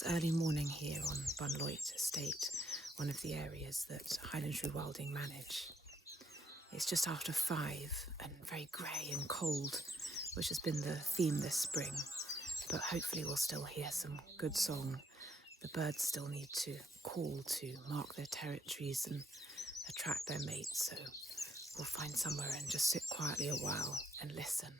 It's early morning here on Bunloit Estate, one of the areas that Highland Shrew Wilding manage. It's just after 5 and very grey and cold, which has been the theme this spring, but hopefully we'll still hear some good song. The birds still need to call to mark their territories and attract their mates, so we'll find somewhere and just sit quietly a while and listen.